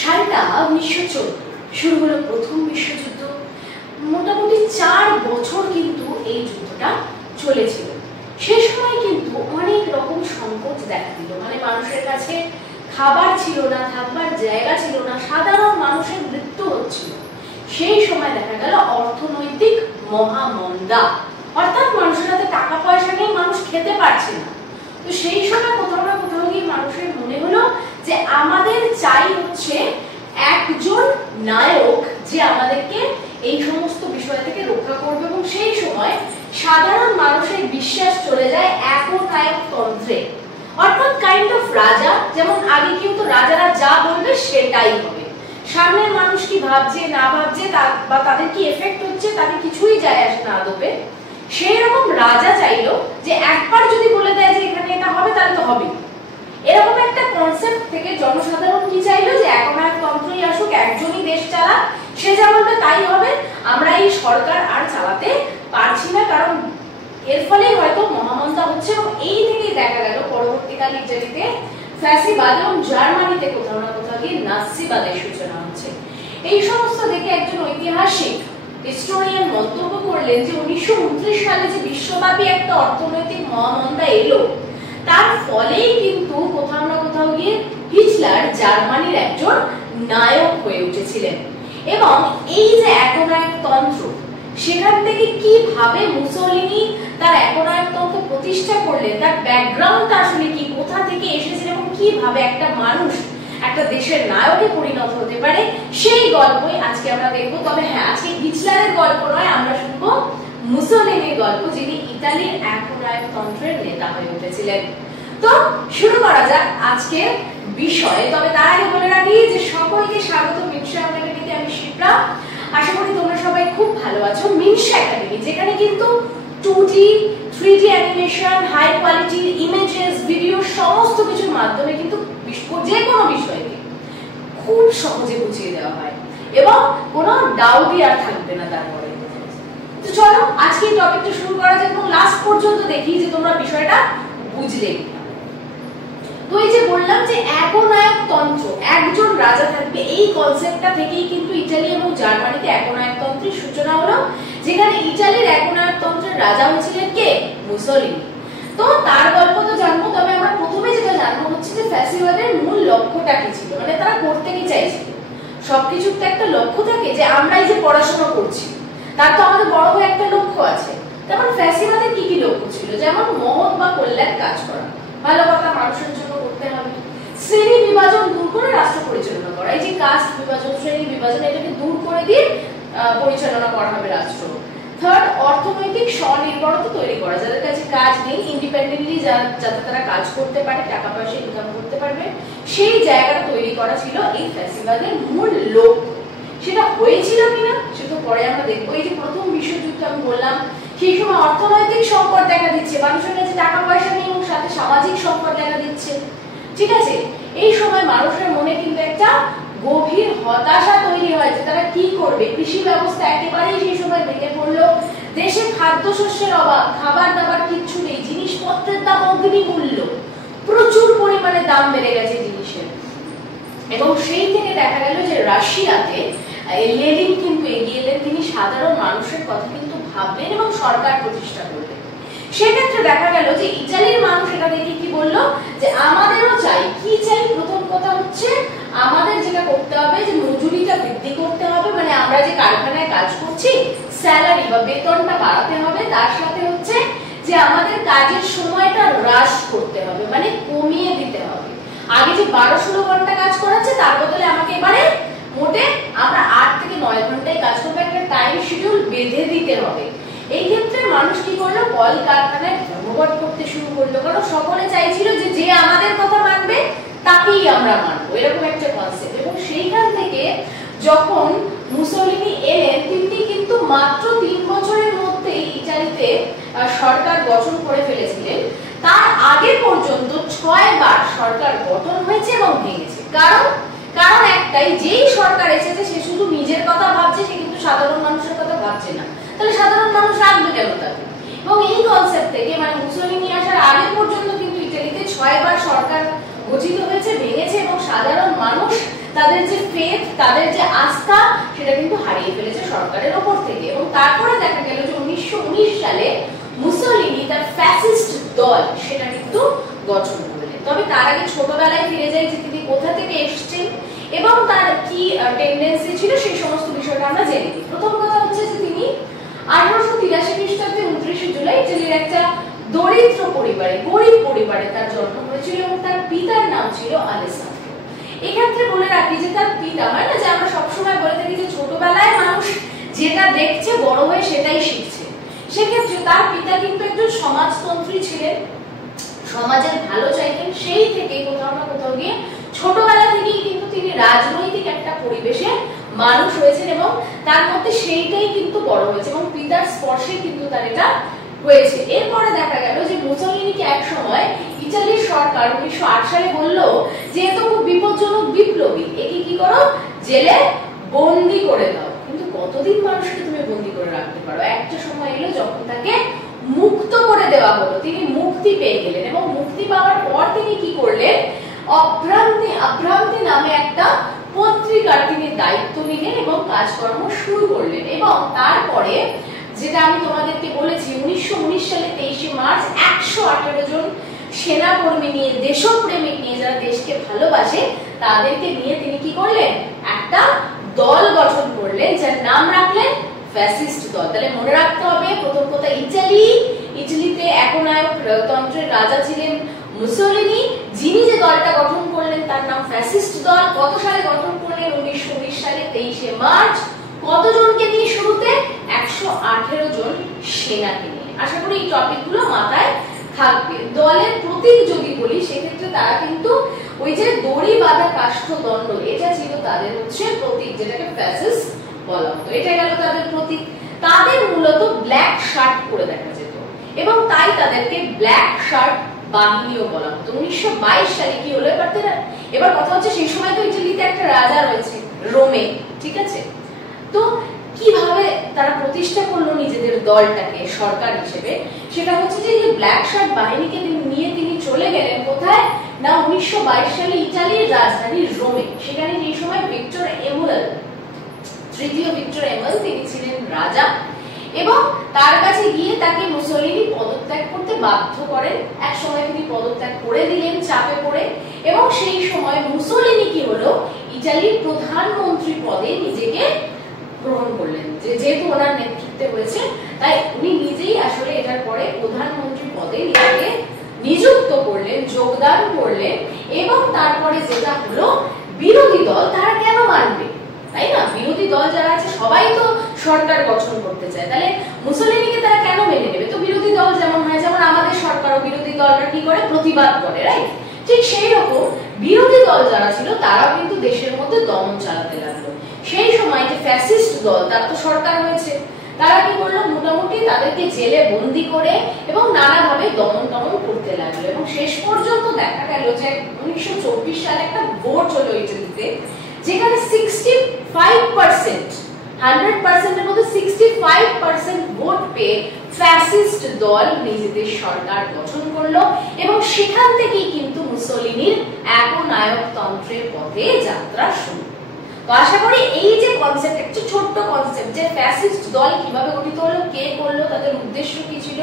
সালটা 1914 শুরু হলো প্রথম বিশ্বযুদ্ধ। মোটামুটি 4 বছর কিন্তু এই যুদ্ধটা চলেছিল। সে সময় কিন্তু অনেক রকম সংকট দেখা দিল, মানে মানুষের কাছে খাবার ছিল না, থাকবার জায়গা ছিল না, সাধারণ মানুষের মৃত্যু হচ্ছিল। সেই সময় দেখা গেল অর্থনৈতিক মহামন্দা, অর্থাৎ মানুষের হাতে টাকা পয়সা নেই, মানুষ খেতে পারছে না। তো সেই সময় কোথাও না কোথাও গিয়ে মানুষের মনে হলো যে আমাদের চাই হচ্ছে একজন নায়ক যে আমাদেরকে এই সমস্ত বিষয় থেকে রক্ষা করবে। এবং সেই সময় সাধারণ মানুষের বিশ্বাস চলে যায় একনায়কতন্ত্রে, অর্থাৎ কাইন্ড অফ রাজা। যেমন আগে কিন্তু রাজারা যা বলবে সেটাই হবে, সামনের মানুষ কি ভাবছে না ভাবছে বা তাদের কি এফেক্ট হচ্ছে তাতে কিছুই যায় আসে না আদপে। সেই রকম রাজা চাইলো যে একবার যদি বলে দেয় যে এখানে এটা হবে তাহলে তো হবে। এরকম একটা কনসেপ্ট থেকে জনসাধারণ কি চাইলো যে একনায়কতন্ত্রই আসুক, একজনই দেশ চালাক, সে যা বলবে তাই হবে, আমরা এই সরকার আর চালাতে পারছি না। কারণ এর ফলে হয়তো মহামন্দা হচ্ছে। এবং এই থেকেই দেখা গেল পরবর্তীকালে ইতালিতে ফ্যাসিবাদ এবং জার্মানিতে কোথাও না কোথাও গিয়ে নাৎসিবাদের সূচনা হচ্ছে। এই সমস্ত দেখে একজন ঐতিহাসিক হিস্টোরিয়ান মন্তব্য করলেন যে 1929 সালে যে বিশ্বব্যাপী একটা অর্থনৈতিক মহামন্দা এলো, তার ফলেই কিন্তু কোথাও না কোথাও গিয়ে হিটলার জার্মানির একজন নায়ক হয়ে উঠেছিলেন। এবং এই যে একনায়কতন্ত্র, সেখান থেকে কিভাবে মুসোলিনি তার একনায়কতন্ত্র প্রতিষ্ঠা করলেন, তার ব্যাকগ্রাউন্ডটা আসলে কি, কোথা থেকে এসেছেন এবং কিভাবে একটা মানুষ একটা দেশের নায়কে পরিণত হতে পারে, সেই গল্পই আজকে আমরা দেখবো। তবে হ্যাঁ, আজকে হিটলারের গল্প নয়, আমরা শুনবো মুসোলিনির গল্প, যিনি ইতালির একনায়কতন্ত্রের নেতা হয়ে উঠেছিলেন। তো শুরু করা যাক আজকের বিষয়। তবে তার আগে বলে রাখি যে সকলকে স্বাগত মিনসা একাডেমিতে। আমি শিপ্রা, আশা করি তোমরা সবাই খুব ভালো আছো। মিনসা একাডেমি যেখানে কিন্তু 2D 3D অ্যানিমেশন, হাই কোয়ালিটির ইমেজেস, ভিডিও সমস্ত কিছুর মাধ্যমে কিন্তু যে কোনো বিষয়কে খুব সহজে বুঝিয়ে দেওয়া হয় এবং কোনো ডাউটই আর থাকবে না তারপরে। তো চলো আজকে এই টপিকটা শুরু করা যাক এবং লাস্ট পর্যন্ত দেখি যে তোমরা বিষয়টা বুঝলে। তো এই যে বললাম যে একনায়কতন্ত্র, একজন রাজা থাকবে, এই কনসেপ্টটা থেকেই কিন্তু ইতালি এবং জার্মানিতে একনায়কতন্ত্রের সূচনা হলো, যেখানে ইতালির একনায়কতন্ত্রের রাজা হয়েছিলেন কে? মুসোলিনি। তো তার গল্প তো জানবো, তবে আমরা প্রথমে যেটা জানবো হচ্ছে যে ফ্যাসিবাদের মূল লক্ষ্যটা কি ছিল, মানে তারা করতে কি চাইছিল। সবকিছুর তো একটা লক্ষ্য থাকে, যে আমরা এই যে পড়াশোনা করছি তার তো আমাদের বড় হয়ে একটা লক্ষ্য আছে। তেমন ফ্যাসিবাদের কি কি লক্ষ্য ছিল? যেমন মহৎ বা কল্যাণ কাজ করা, ভালো কথা মানুষের জন্য করতে হবে, শ্রেণী বিভাজন দূর করে রাষ্ট্র পরিচালনা করা, এই যে কাস্ট বিভাজন, শ্রেণী বিভাজন, এটাকে দূর করে দিয়ে পরিচালনা করা হবে রাষ্ট্র। থার্ড, অর্থনৈতিক স্বনির্ভরতা তৈরি করা, যাদের কাছে কাজ নেই ইন্ডিপেন্ডেন্টলি যাতে তারা কাজ করতে পারে, টাকা পয়সা ইনকাম করতে পারবে, সেই জায়গাটা তৈরি করা ছিল এই ফ্যাসিবাদের মূল লক্ষ্য। সেটা হয়েছিল কিনা সেটা পরে আমরা দেখবো। এই যে প্রথম বিশ্বযুদ্ধ আমি বললাম, সেই সময় অর্থনৈতিক সংকট দেখা দিচ্ছে, মানুষের কাছে টাকা পয়সা নেই এবং সাথে সামাজিক সংকট দেখা দিচ্ছে, ঠিক আছে। এই সময় মানুষের মনে কিন্তু একটা গভীর হতাশা তৈরি হয় যে তারা কি করবে। কৃষি ব্যবস্থা একেবারেই সেই সময় ভেঙে পড়লো, দেশে খাদ্যশস্যের অভাব, খাবার দাবার কিচ্ছু নেই, জিনিসপত্রের দাম অগ্নিমূল্য, প্রচুর পরিমাণে দাম বেড়ে গেছে জিনিসের। এবং সেই থেকে দেখা গেল যে রাশিয়াতে লেনিন কিন্তু এগিয়ে এলেন, তিনি সাধারণ মানুষের কথা কিন্তু ভাবলেন এবং সরকার প্রতিষ্ঠা করলেন। সেক্ষেত্রে দেখা গেল যে ইতালির মানুষ এটা দেখে কি বললো, যে আমাদেরও চাই, কি চাই? প্রথম কথা হচ্ছে আমাদের যেটা করতে হবে যে মজুরিটা বৃদ্ধি করতে হবে, মানে আমরা যে কারখানায় কাজ করছি স্যালারি বা বেতনটা বাড়াতে হবে, তার সাথে হচ্ছে যে আমাদের কাজের সময়টা হ্রাস করতে হবে, মানে কমিয়ে দিতে হবে। আগে যে 12-16 ঘন্টা কাজ করাচ্ছে তার বদলে আমাকে এবারে মোটে আমরা 8 থেকে 9 ঘন্টায় কাজ করবো, একটা টাইম শিডিউল বেঁধে দিতে হবে। এই ক্ষেত্রে মানুষ কি করলো, কল কারখানায় ধর্মঘট করতে শুরু করলো, কারণ সকলে চাইছিল যে যে আমাদের কথা মানবে তাকেই আমরা মানবো, এরকম একটা কনসেপ্ট। এবং সেইখান থেকে যখন মুসোলিনি এলেন, তিনি কিন্তু মাত্র 3 বছরের মধ্যেই ইতালিতে সরকার গঠন করে ফেলেছিলেন। তার আগে পর্যন্ত 6 বার সরকার গঠন হয়েছে এবং ভেঙেছে। কারণ একটাই, যেই সরকার এসেছে সে শুধু নিজের কথা ভাবছে, সে কিন্তু সাধারণ মানুষের কথা ভাবছে না। তাহলে সাধারণ মানুষ রাখবে কেন তাকে? এবং এই কনসেপ্ট থেকে মানে মুসোলিনি আসার আগে পর্যন্ত কিন্তু ইতালিতে 6 বার সরকার গঠিত হয়েছে, ভেঙেছে এবং সাধারণ মানুষ তাদের যে ফেথ, তাদের যে আস্থা, সেটা কিন্তু হারিয়ে ফেলেছে সরকারের ওপর থেকে। এবং তারপরে দেখা গেল যে 1919 সালে মুসোলিনি তার ফ্যাসিস্ট দল সেটা কিন্তু গঠন করলেন। তবে তার আগে ছোটবেলায় ফিরে যাই যে তিনি কোথা থেকে এসেছেন এবং তার কি টেন্ডেন্সি ছিল সেই সমস্ত বিষয়টা আমরা জেনে নিই। প্রথম কথা হচ্ছে যে তিনি 1883 খ্রিস্টাব্দে 29 জুলাই ইতালির একটা দরিদ্র পরিবারে, গরিব পরিবারে তার জন্ম হয়েছিল এবং তার পিতার নাম ছিল আলেসান্দ্রো। এক্ষেত্রে বলে রাখি যে তার পিতা, মানে না যে আমরা সবসময় বলে থাকি যে ছোটবেলায় মানুষ যেটা দেখছে বড় হয়ে সেটাই শিখছে, সেক্ষেত্রে তার পিতা কিন্তু একজন সমাজতন্ত্রী ছিলেন, সমাজের ভালো চাইতেন। সেই থেকে কোথাও না কোথাও গিয়ে ছোটবেলা থেকেই কিন্তু তিনি রাজনৈতিক একটা পরিবেশে মানুষ হয়েছেন এবং তার মধ্যে সেইটাই কিন্তু বড় হয়েছে এবং পিতার স্পর্শে কিন্তু তার এটা হয়েছে। এরপরে দেখা গেল যে মুসোলিনিকে এক সময় ইতালির সরকার 1908 সালে বলল যে এত খুব বিপজ্জনক বিপ্লবী, একে কি করো, জেলে বন্দি করে দাও। কিন্তু কতদিন মানুষকে তুমি বন্দি করে রাখতে পারো? একটা সময় এলো যখন তাকে মুক্ত করে দেওয়া হলো, তিনি মুক্তি পেয়ে গেলেন এবং মুক্তি পাওয়ার পর তিনি কি করলেন, অভ্রান্তি নামে একটা পত্রিকার তিনি দায়িত্ব নিলেন এবং কাজকর্ম শুরু করলেন। এবং তারপরে যেটা আমি তোমাদেরকে বলেছি 1919 সালে 23 মার্চ 118 জন সেনাকর্মী নিয়ে, দেশপ্রেমিক নিয়ে, যারা দেশকে ভালোবাসে তাদেরকে নিয়ে তিনি কি করলেন, একটা দল গঠন করলেন যার নাম রাখলেন ফ্যাসিস্ট দল। তাহলে মনে রাখতে হবে প্রথম কথা ইটালিতে একনায়ক তন্ত্রের রাজা ছিলেন মুসোলিনি, যিনি যে দলটা গঠন করলেন তার নাম ফ্যাসিস্ট দল। কত সালে গঠন করলেন? 1919 সালে 23 মার্চ। কতজনকে নিয়ে শুরুতে? 118 জন সেনাকে নিয়ে। আশা করি এই টপিকগুলো মাথায় থাকবে। দলের প্রতীক যদি বলি সেক্ষেত্রে তারা কিন্তু ওই যে দড়ি বাঁধা কাষ্ঠদণ্ড, এটা ছিল তাদের হচ্ছে প্রতীক, যেটাকে ফ্যাসিস্ট বলা হতো। এটা গেল তাদের প্রতীক। তাদের মূলত ব্ল্যাক শার্ট পরে দেখা যেত এবং তাই তাদেরকে ব্ল্যাক শার্ট বাহিনীও বলা হতো। 1922 সালে কি হলো এবার কথা হচ্ছে সেই সময় তো ইটালিতে একটা রাজা রয়েছে রোমে, ঠিক আছে? তো কিভাবে তারা প্রতিষ্ঠা করলো নিজেদের দলটাকে সরকার হিসেবে, সেটা হচ্ছে যে ব্ল্যাক শার্ট বাহিনীকে নিয়ে তিনি চলে গেলেন কোথায় না 1922 সালে ইতালির রাজধানী রোমে। সেখানে যে সময় ভিক্টর এমুয়াল, তৃতীয় ভিক্টর এমুয়াল, তিনি ছিলেন রাজা এবং তার কাছে গিয়ে তাকে মুসোলিনি পদত্যাগ করতে বাধ্য করেন। এক সময় তিনি পদত্যাগ করে দিলেন চাপে পড়ে এবং সেই সময় মুসোলিনি কি হলো, ইতালির প্রধানমন্ত্রী পদে নিজেকে গ্রহণ করলেন। যেহেতু ওনার নেতৃত্বে হয়েছে তাই উনি নিজেই আসলে এটার পরে প্রধানমন্ত্রী পদে নিজেকে নিযুক্ত করলেন, যোগদান করলেন। এবং তারপরে যেটা হলো, বিরোধী দল তারা কেন মানবে, তাই না? বিরোধী দল যারা আছে সবাই তো সরকার গঠন করতে চায়, তাহলে মুসোলিনিকে তারা কেন মেনে নেবে? তো বিরোধী দল যেমন হয়, যেমন আমাদের সরকারও বিরোধী দলরা কি করে, প্রতিবাদ করে, রাইট? ঠিক সেই রকম বিরোধী দল যারা ছিল তারাও কিন্তু দেশের মধ্যে দমন চালাতে লাগলো। সেই সময় যে ফ্যাসিস্ট দল, তার তো সরকার হয়েছে, তারা কি করলো, মোটামুটি তাদেরকে জেলে বন্দি করে এবং নানাভাবে দমন করতে লাগলো। এবং শেষ পর্যন্ত দেখা গেল যে 1924 সালে একটা ভোট হলো ইটালিতে, যেখানে 65%, 100% এর মধ্যে 65% ভোট পেয়ে ফ্যাসিস্ট দল নিজেদের সরকার গঠন করলো এবং সেখান থেকেই কিন্তু মুসোলিনির একনায়কতন্ত্রের পথে যাত্রা শুরু। তো আশা করি এই যে কনসেপ্ট, একটা ছোট্ট কনসেপ্ট, যে ফ্যাসিস্ট দল কিভাবে গঠিত হলো, কে করলো, তাদের উদ্দেশ্য কি ছিল,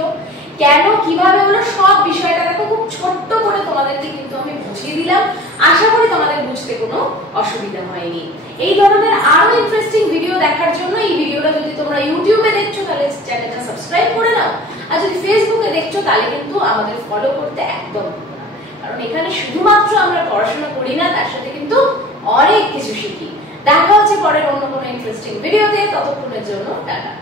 কেন কিভাবে হলো, সব বিষয়টা দেখো খুব ছোট্ট করে তোমাদেরকে কিন্তু আমি বুঝিয়ে দিলাম। আশা করি তোমাদের বুঝতে কোনো অসুবিধা হয়নি। এই ধরনের আরো ইন্টারেস্টিং ভিডিও দেখার জন্য এই ভিডিওটা যদি তোমরা ইউটিউবে দেখছো তাহলে চ্যানেলটা সাবস্ক্রাইব করে নাও, আর যদি ফেসবুকে দেখছো তাহলে কিন্তু আমাদের ফলো করতে একদম ভুলো না, কারণ এখানে শুধুমাত্র আমরা পড়াশোনা করি না, তার সাথে কিন্তু অনেক কিছু শিখি। দেখা হচ্ছে পরের অন্য কোনো ইন্টারেস্টিং ভিডিওতে, ততক্ষণের জন্য টাটা।